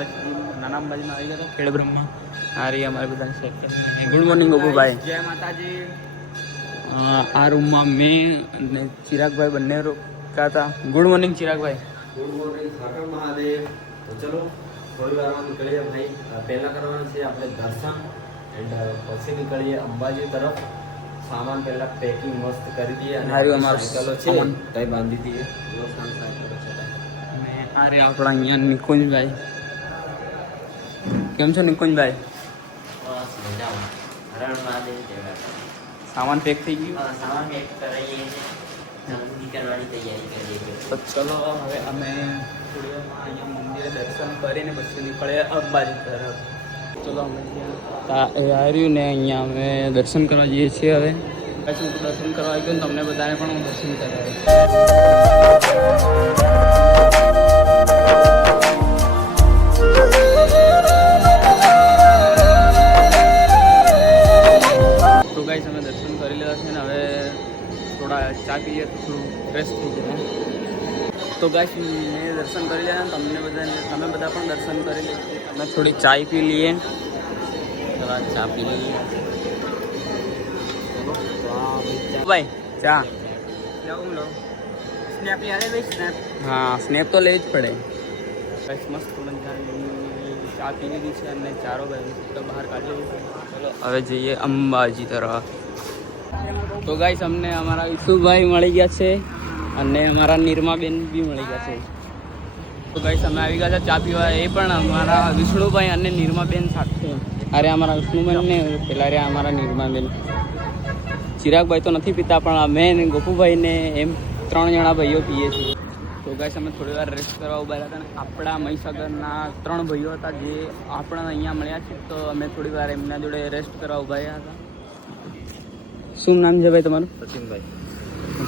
અંબાજી નાના અંબાજીમાં આવી ગયા ખેડ બ્રહ્મા આ રહી અમારે બધા સેક્ટર. Good morning ગોપુભાઈ. જય માતાજી. આ રૂમમાં મેં અને ચિરાગભાઈ બંને રોકા હતા. ગુડ મોર્નિંગ ચિરાગભાઈ. Good morning Thakar Mahadev. તો ચલો થોડી વારમાં નીકળીએ ભાઈ. પહેલાં કરવાનું છે આપણે દર્શન એન્ડ પછી નીકળીએ અંબાજી તરફ. સામાન પહેલાં પેકિંગ મસ્ત કરી દઈએ અને સાયકલો છે કઈ બાંધી દઈએ. અને આ રે આપણા અહીંયા નિકુંજભાઈ. કેમ છો નિકુંજભાઈ? બસ મજામાં. હરણ મહાદેવ. સામાન પેક થઈ ગયું? સામાન પેક કરાવીએ છીએ, નીકળવાની તૈયારી કરીએ છીએ. તો ચલો હવે અમે થોડી વારમાં અહીંયા મંદિરે દર્શન કરીને પછી નીકળીએ અંબાજી તરફ. ચલો અમે આવ્યું ને અહીંયા અમે દર્શન કરવા જઈએ છીએ. હવે પછી હું દર્શન કરવા આવી ગયો ને તમને બધાને પણ હું દર્શન કરાવીશ. તો ગાઈસ અમે દર્શન કરી લીધા છે ને હવે થોડા ચા પીએ તો થોડું ફ્રેશ થઈ જાય. તો ગાઈસ મેં દર્શન કરી લીધા ને તમે બધા પણ દર્શન કરી લો. અમે થોડી ચાય પી લઈએ. ચા પી લઈએ ભાઈ. ચા સ્નેપ લે ભાઈ, સ્નેપ. હા સ્નેપ તો લેવી જ પડે. બસ મસ્ત ચા પી લીધી છે અને ચારો ભાઈ તો બહાર કાઢી. ચલો હવે જઈએ અંબાજી તરફ. તો ગાઈસ અમને અમારા ઈશુભાઈ મળી ગયા છે અને અમારા નિરમાબેન બી મળી ગયા છે. તો ગાઈસ અમે આવી ગયા છે ચા પીવા. એ પણ અમારા વિષ્ણુભાઈ અને નિરમાબેન સાથે. અરે અમારા વિષ્ણુબેન ને પેલા રે અમારા નિરમાબેન. ચિરાગભાઈ તો નથી પીતા પણ અમે ને ગોપુભાઈ ને એમ 3 જણા ભાઈઓ પીએ છીએ. તો ગાઈસ અમે થોડી વાર રેસ્ટ કરવા ઉભા રહ્યા હતા. આપણા મહીસાગરના 3 ભાઈઓ હતા જે આપણા અહીંયા મળ્યા છે. તો અમે થોડી વાર એમના જોડે રેસ્ટ કરવા ઉભા રહ્યા હતા. શું નામ છે ભાઈ તમારું? સચિનભાઈ.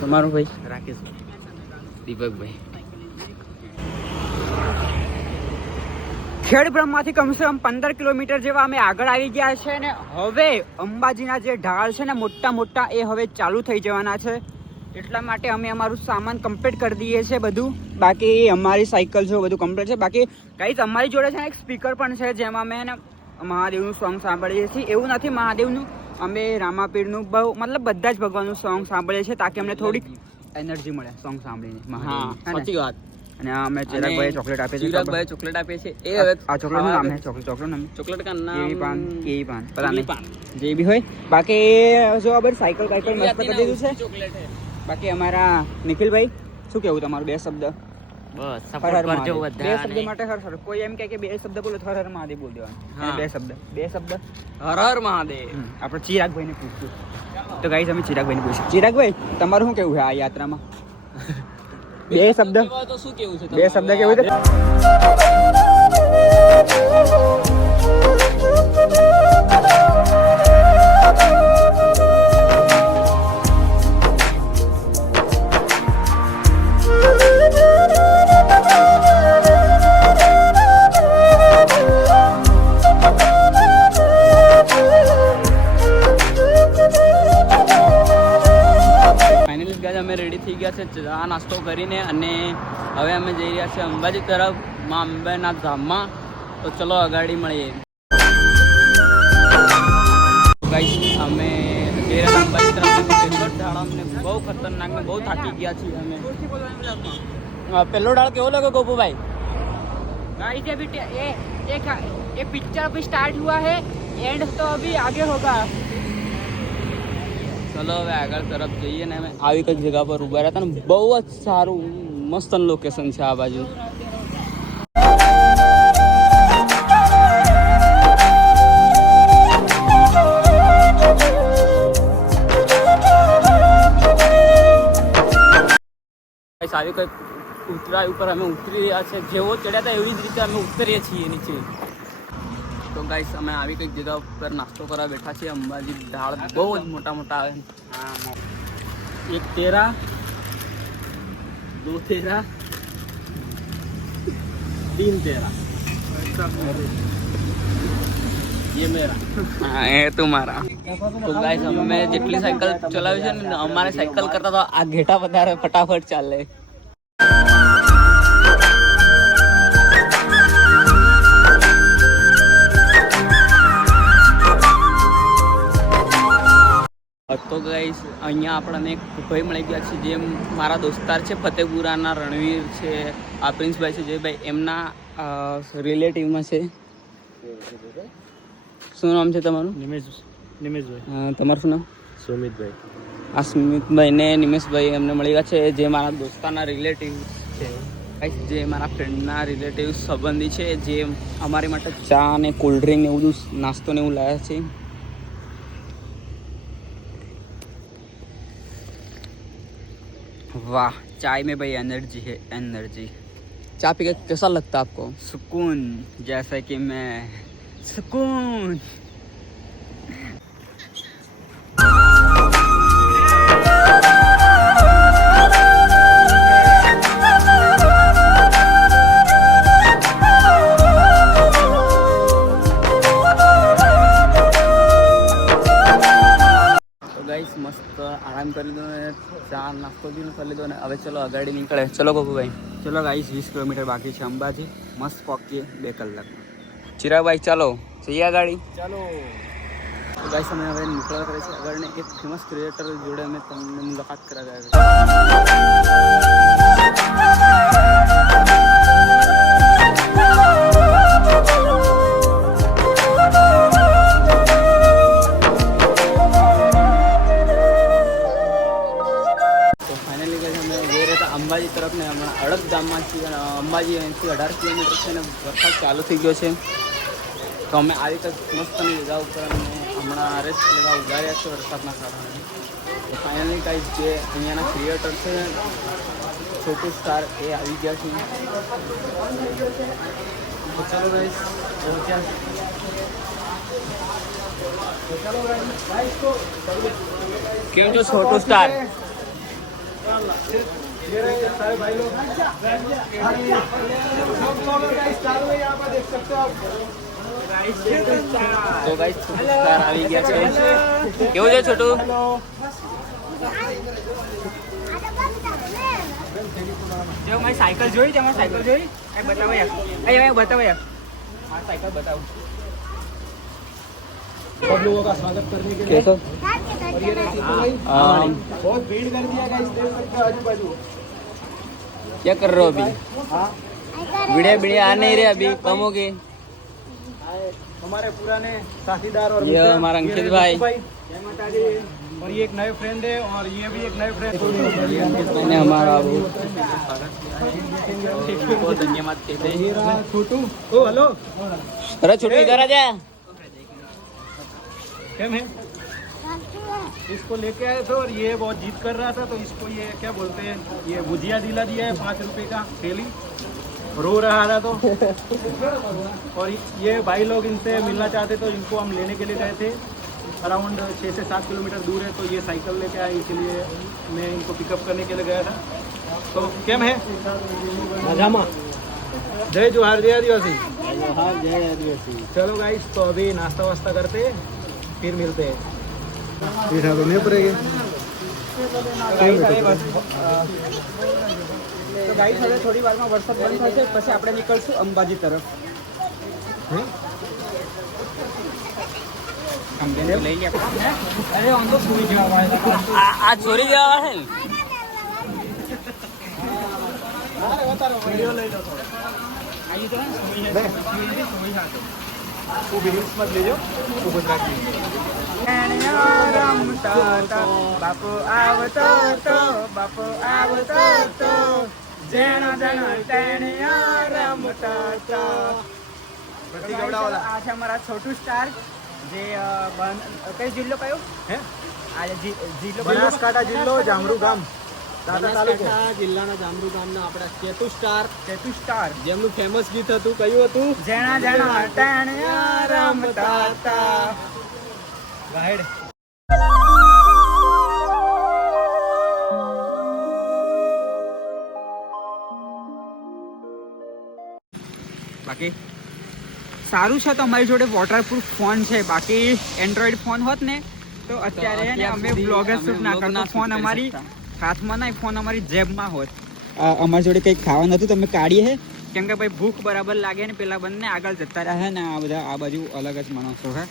તમારું ભાઈ? રાકેશ. દીપકભાઈ. ખેડ બ્રહ્માથી કમસે કમ 15 કિલોમીટર જેવા અમે આગળ આવી ગયા છે ને હવે અંબાજીના જે ઢાળ છે ને મોટા એ હવે ચાલુ થઈ જવાના છે. એટલા માટે અમે અમારું સામાન કમ્પ્લીટ કરી દઈએ છીએ બધું. બાકી અમારી સાયકલ છે બધું કમ્પ્લીટ છે. બાકી ગાઈસ અમારી જોડે છે ને એક સ્પીકર પણ છે જેમાં અમે ને મહાદેવનું સોંગ સાંભળીએ છીએ. એવું નથી મહાદેવનું, અમે રામાપીરનું બહુ મતલબ બધા જ ભગવાનનું સોંગ સાંભળીએ છીએ તાકી અમને થોડીક એનર્જી મળે સોંગ સાંભળીને. હા સાચી વાત. અને અમે ચિરાગભાઈ ચોકલેટ આપે છે. ચિરાગભાઈ ચોકલેટ આપે છે. એ હવે આ ચોકલેટનું નામ છે ચોકલેટ નામ ચોકલેટ કા નામ કેવી પાન પતા નહીં જે બી હોય. બાકી જો આ બધી સાયકલ મસ્ત કરી દીધું છે. ચોકલેટ છે. બાકી અમારા નિખિલભાઈ શું કેવું તમારું? 2 શબ્દ બસ સપોર્ટ કરજો બધા. 2 શબ્દ માટે હર કોઈ એમ કહે કે 2 શબ્દ બોલો હર હર મહાદેવ બોલ દેવાનું. 2 શબ્દ હર હર મહાદેવ. આપણે ચિરાગભાઈને પૂછ્યું તો ગાઈસ અમે ચિરાગભાઈને પૂછ્યું. ચિરાગભાઈ તમારું શું કેવું છે આ યાત્રામાં? 2 શબ્દ તો શું કેવું છે? 2 શબ્દ કેવું છે? અમે રેડી થઈ ગયા છે ચા નાસ્તો કરીને અને હવે અમે જઈ રહ્યા છીએ અંબાજી તરફ માં અંબેના ધામમાં. તો ચલો અગાડી મળીએ. ગાઈસ અમે જઈ રહ્યા અંબાજી તરફ. પહેલો ઢાળ અમને બહુ ખતરનાક ને બહુ થાકી ગયા છીએ અમે. પહેલો ઢાળ કેવો લાગે ગોપુભાઈ? गाइस अभी ये पिक्चर अभी स्टार्ट हुआ है, एंड तो अभी आगे होगा. ચલો હવે આગળ તરફ જઈએ ને અમે આવી કંઈક જગ્યા પર ઉભા રહ્યા હતા ને બહુ જ સારું મસ્ત લોકેશન છે આ બાજુ. આવી કંઈક ઉતરાય ઉપર અમે ઉતરી રહ્યા છે. જેવો ચડ્યા હતા એવી જ રીતે અમે ઉતરીએ છીએ નીચે. તો ગાઈસ અમે આવી કંઈક જગ્યા ઉપર નાસ્તો કરવા બેઠા છીએ. અંબાજી ઢાળ બહુ જ મોટા આવે. 1 तेरा 2 तेरा 3 तेरा ये मेरा. हाँ ये तुम्हारा. તો ગાઈસ અમે જેટલી સાયકલ ચલાવી છે ને અમારે સાયકલ કરતા તો આ ઘેટા વધારે ફટાફટ ચાલે. અહીંયા આપણને એક ભાઈ મળી ગયા છે જે મારા દોસ્તાર છે, ફતેપુરાના રણવીર છે, આ પ્રિન્સભાઈ છે જે ભાઈ એમના રિલેટિવમાં છે. શું નામ છે તમારું? નિમેશભાઈ. તમારું શું નામ? સુમિતભાઈ. આ સુમિતભાઈ ને નિમેશભાઈ એમને મળી ગયા છે જે મારા દોસ્તારના રિલેટિવ છે, જે મારા ફ્રેન્ડના રિલેટિવ સંબંધી છે, જે અમારી માટે ચા ને કોલ્ડ ડ્રિંક ને એવું બધું નાસ્તો ને એવું લાવ્યા છે. वाह, चाय में भाई एनर्जी है, एनर्जी. चाय पी के कैसा लगता है आपको? सुकून, जैसा कि मैं सुकून. ગાઈસ મસ્ત આરામ કરી લીધો ને ચા નાસ્તો બી કરી લીધો ને હવે ચલો અગાડી નીકળે. ચલો ગોપુભાઈ. ચલો ગાઈસ 20 કિલોમીટર બાકી છે અંબાજી. મસ્ત પહોંચીએ 2 કલાકમાં. ચિરાગભાઈ ચાલો જઈએ ગાડી. ચાલો. તો ગાઈસ અમે હવે નીકળવા કરે છે આગળ ને એક ફેમસ ક્રિએટર જોડે અમે તમને મુલાકાત કરાવ્યા છે. અંબાજી તરફ ને હમણાં અડદ ગામમાં છીએ અને અંબાજી અહીંથી 18 કિલોમીટર છે અને વરસાદ ચાલુ થઈ ગયો છે. તો અમે આવી રીતે મસ્તની જગ્યા ઉપર અમે હમણાં રેસ્ટ લેવા ઉભા રહ્યા છે વરસાદના કારણે. તો ફાઇનલી ગાઈસ જે અહીંયાના ક્રિએટર છે છોટુ સ્ટાર એ આવી ગયા છે. તો ચલો ગાઈસ કેમ છો છોટુ સ્ટાર? ये रहे सारे भाई लोग सब स्टार में यहाँ पर देख सकते हो आप. તો ગાઈસ છોટુ સ્ટાર આવી ગયા છે. કેવું છે છોટુ? જો મારી સાયકલ જોઈ, તમારી સાયકલ જોઈ? એ બતાવો યાર. અહીં બતાવો યાર. આ સાયકલ બતાવો. सब लोगों का स्वागत करने के लिए कैसा? और ये रहे सीतू भाई. बहुत भीड़ कर दिया गाइस, देख सकते हो आजू बाजू. क्या कर रहे हो अभी? हाँ, वीडियो वीडियो आ नहीं रहे अभी, कम हो गए. हमारे पुराने साथीदार और ये मित्र, हमारा ये अंकित रहे भाई. दीपू जय माता दी. और ये एक नए फ्रेंड है और ये भी एक नए फ्रेंड. मैंने हमारा बहुत धन्यवाद कहते ये हैं. रहा छोटू. ओ हेलो, अरे छोटू इधर आ जा. कैम है? इसको लेके आए थे और ये बहुत जिद कर रहा था तो इसको ये क्या बोलते हैं, ये भुजिया दिला दिया है 5 रुपए का थैली. रो रहा था तो और ये भाई लोग इनसे मिलना चाहते तो इनको हम लेने के लिए गए थे. अराउंड 6 से 7 किलोमीटर दूर है तो ये साइकिल लेके आए, इसीलिए मैं इनको पिकअप करने के लिए गया था. तो कैम है? मजामा. जय जोहार, जय आदिवासी. जय आदिवासी. चलो गाइस, तो अभी नाश्ता वास्ता करते हैं, फिर मिलते हैं. बैठा तो नहीं पड़ेगा. તો ગાઈસ હવે થોડી વારમાં વરસાદ બંધ થશે પછી આપણે નીકળશું અંબાજી તરફ. લઈ ગયા. અરે વાંધો સુઈ જવા વાળા. આ છોરી જવા છે ને. આવી તો સુઈ સાથે. वो भी हिल्स मत ले जाओ, वो गुजराती. બાપુ આવતો તો, બાપુ આવતો તો, જેણો જેણો ટેણિયો રમતો તો. આ છે અમારા છોટુ સ્ટાર જે કઈ જિલ્લો કયો હે? આ જિલ્લો બનાસકાંઠા જિલ્લો જામરૂ ગામ, દાતા તાલુકો. જિલ્લાના જામરૂ ગામના આપણા ચેતુ સ્ટાર, છોટુ સ્ટાર જેમનું ફેમસ ગીત હતું કયું હતું? જેણા જેણો ટેણિયો રમતો તો. ગાઈડ. બાકી સારું છે તો અમારી જોડે વોટરપ્રૂફ ફોન છે. બાકી એન્ડ્રોઈડ ફોન હોત ને તો અત્યારે ને અમે બ્લોગર શૂટ ના કરતો. ફોન અમારી હાથમાં નહીં, ફોન અમારી જેબમાં હોત. અમારી જોડે કંઈક ખાવા નથી તો અમે કાઢીએ છે કેમ કે ભાઈ ભૂખ બરાબર લાગે ને પેલા બંને આગળ જતા રહ્યા ને આ બધા આ બાજુ અલગ જ માણસો છે.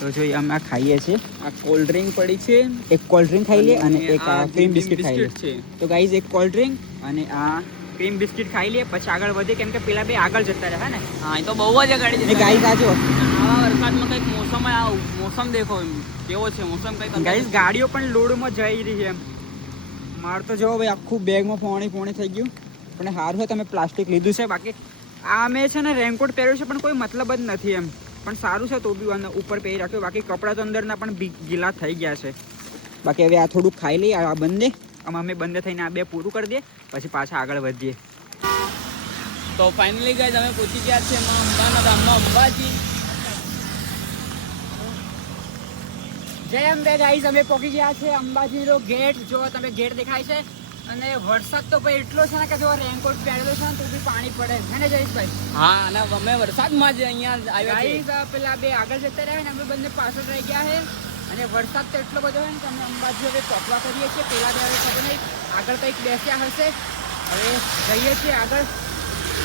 તો જો અમે આ ખાઈએ છીએ. આ કોલ્ડ ડ્રિંક પડી છે, એક કોલ્ડ ડ્રિંક ખાઈ લે અને એક આ ક્રીમ બિસ્કિટ ખાઈ લે. છે. તો ગાઈઝ એક કોલ્ડ ડ્રિંક અને આ ક્રીમ બિસ્કિટ ખાઈ લે, પછી આગળ વધીએ કેમ કે પેલા બે આગળ જતા રહ્યા ને. હા, એ તો બહુ જ અગાડી અને ગાઈઝ આ જો આવા વરસાદમાં કંઈક મોસમ દેખો એમ કેવો છે મોસમ કંઈક ગાઈઝ ગાડીઓ પણ લોડમાં જઈ રહી છે એમ. મારે તો જો ભાઈ આખું બેગમાં પોણી થઈ ગયું, પણ સારું છે તમે પ્લાસ્ટિક લીધું છે. બાકી આ મેં છે ને રેનકોટ પહેર્યું છે પણ કોઈ મતલબ જ નથી એમ, પણ સારું છે તો બી ઉપર પહેરી રાખ્યું. બાકી કપડાં તો અંદરના પણ ગીલા થઈ ગયા છે. બાકી હવે આ થોડુંક ખાઈ લઈએ આ બંને, આમાં અમે બંને થઈને આ બે પૂરું કરી દઈએ પછી પાછા આગળ વધીએ. તો ફાઇનલી ગાઈઝ અમે પહોંચી ગયા છે અંબાના ધામમાં અંબાજી. જય અંબે ગાઈઝ, અમે પહોંચી ગયા છે અંબાજીનો ગેટ. જો તમે ગેટ દેખાય છે અને વરસાદ તો ભાઈ એટલો છે ને કે જો રેનકોટ પહેરેલો છે ને તો બી પાણી પડે છે ને જયેશભાઈ. હા, અને અમે વરસાદમાં જ અહીંયા આવ્યા છીએ. ગાઈઝ પેલા બે આગળ જતા રહ્યા ને અમે બંને પાછળ રહી ગયા છે અને વરસાદ તો એટલો બધો છે ને કે અમે અંબાજી હવે પહોંચવા કરીએ છીએ. પેલા બે હવે ખબર નહીં આગળ કંઈક બેસ્યા હશે. હવે જઈએ છીએ આગળ.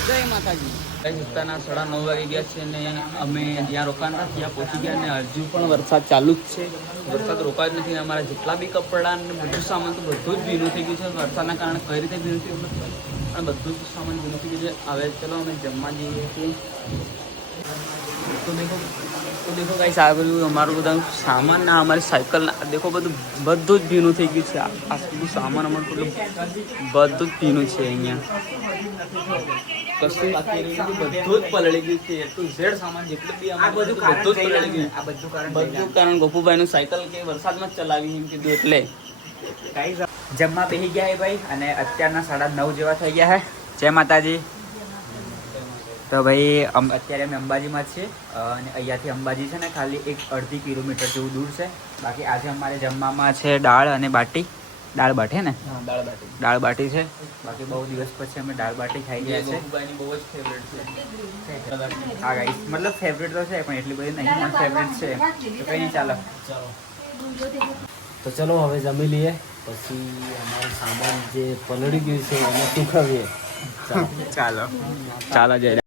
જય માતાજી. સત્તાના 9:30 વાગી ગયા છે અને અમે જ્યાં રોકાણા ત્યાં પહોંચી ગયા અને હજુ પણ વરસાદ ચાલુ જ છે. વરસાદ રોકાયો જ નથી. અમારા જેટલા બી કપડાં અને બધું સામાન તો બધું જ ભીનું થઈ ગયું છે. વરસાદના કારણે કઈ રીતે ભીનું થયું નથી અને બધું જ સામાન ભીનું થઈ ગયું છે. હવે ચલો અમે જમવા જઈએ છીએ. તો દેખો ગાઈસ આ બધું અમારું બધા સામાન ના અમારી સાયકલના દેખો બધું જ ભીનું થઈ ગયું છે. આ બધું સામાન અમારું બધું જ ભીનું છે. અહીંયા કશું બાકી નહીં, બધું જ પલળી ગયું છે. એટલું ઝેડ સામાન જેટલું બી બધું જ પલળી ગયું. આ બધું બધું કારણ ગોપુભાઈનું સાયકલ કે વરસાદમાં જ ચલાવી એમ કીધું એટલે. ગાઈઝ જમવા બેસી ગયા છે ભાઈ અને અત્યારના 9:30 જેવા થઈ ગયા છે. જય માતાજી. તો ભાઈ અત્યારે અમે અંબાજીમાં જ છીએ અને અહીંયાથી અંબાજી છે ને ખાલી 1-2 કિલોમીટર જેવું દૂર છે. બાકી આજે અમારે જમવામાં છે દાળ અને બાટી. દાળ બાટી ને દાળ બાટી છે. બાકી બહુ દિવસ પછી અમે દાળ બાટી ખાઈ ગયા છે. ગોપુભાઈની બહુ જ ફેવરેટ છે. હા ગાઈસ મતલબ ફેવરેટ તો છે પણ એટલી બધી નહીં, પણ ફેવરેટ છે તો કંઈ નહીં. ચાલો તો ચલો હવે જમી લઈએ, પછી અમારું સામાન જે પલળી ગયું છે એને સુકાવીએ. ચાલો ચાલો જય